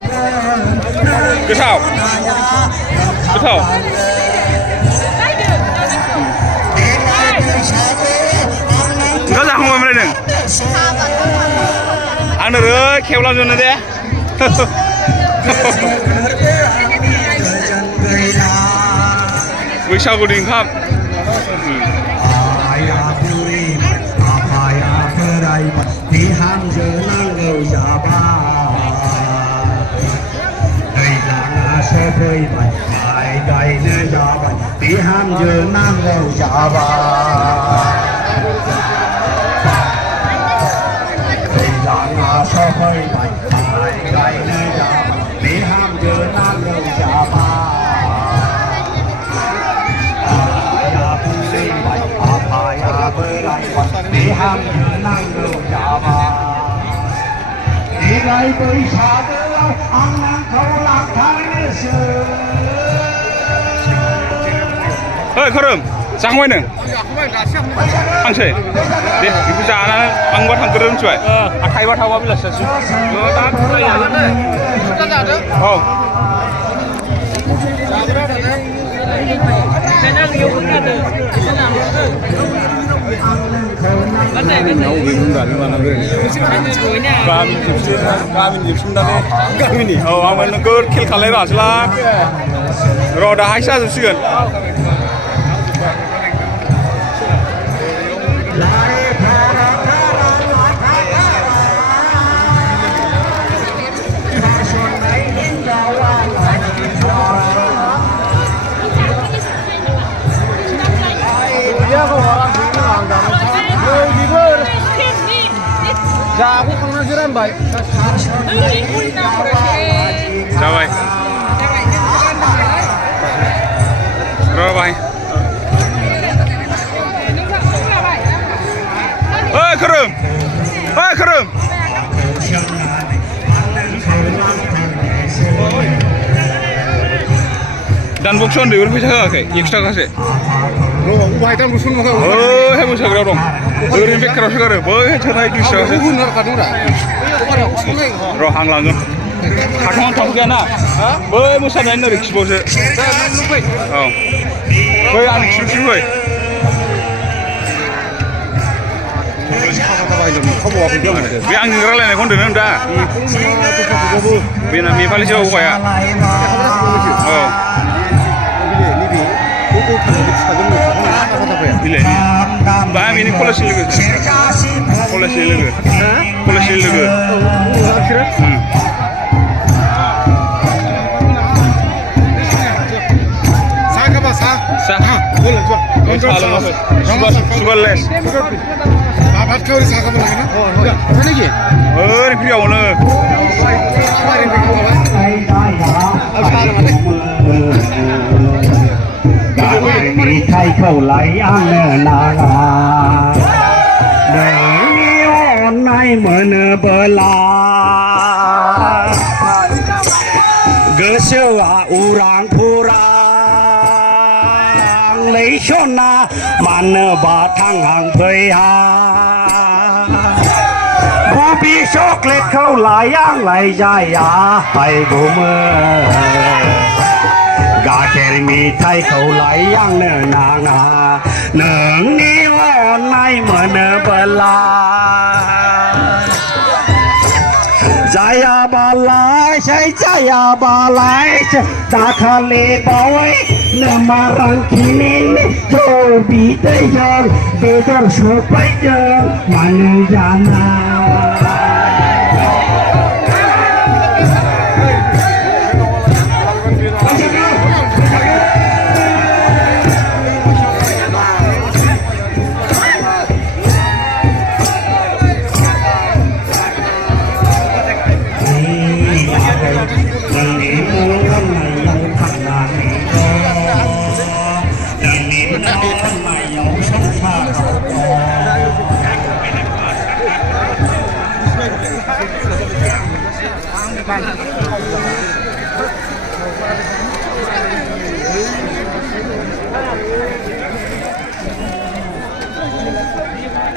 cái sao nó ra không em đây đừng ăn được rồi khéo làm gì nữa đấy với sao của đình không đi ham giờ năng ngầu giả ba đây là số phơi bài bài đây nơi giả bài đi ham giờ năng ngầu giả ba đây là số phơi bài bài đây nơi giả bài đi ham giờ năng ngầu giả ba đi ham giờ năng ngầu giả ba đi lại với xa tới ăn năn khâu lạc thái sư ơi khởi động sang ngoài nè ăn sể đi cái giá nó ăn bắt thằng cơm chuối ăn thay bắt thao bao nhiêu lần sơ ta đây là đấy ta giả đấy không cái nào nhiều hơn cả được cái nào 가민 입신다네 가민이 아무튼 그 킬칼레로 하실라 로다 하이사 주시건 Dạ, cũng không nói dưới đây vậy. Chào vậy. Rồi vậy. Ơi kırım. Ơi kırım. Dan bokson diur bisa kak, ekstra kasih. Wah, itu musuh maka. Oh, hemu sekarang dong. Diurin pek keras sekarang. Boleh cina itu sih. Benar kan udah. Rohang langun. Hakman tahu kan na? Boleh musa dan nari expose. Oh. Boleh anak susu boleh. Biang ngeral ni kon dengar dah. Biar mi paling jauh kaya. Oh. Ile. Bah ini pola silga. Pola silga. Pola silga. Sah apa sah? Sah. Boleh tuan. Sugarless. Apa kau ini sah apa lagi na? Mana je? Oh, ini pria mana? Apa ini kau apa? Apa sah mana?มีไทยเข้าไหลอันเนินนางาเดินมีอ่อนในเหมือนเบลาเกษวะอุรังพูรังเลยชนะมันบาทั้งห่างเพยหาผู้ปีโชคเล็กเข้าไหลย่างไหลใจยาไปกูเมื่อกาแคมีไทยเขาไหลย่างเนินนางาเนืองนี้ว่าในเหมือนเบลาใจบาลายใช้ใจบาลายตาทะเลบอยเนื้อมารังคีนินโจบีเตยอนเบเกอร์โชไปเจอมันยานาBang.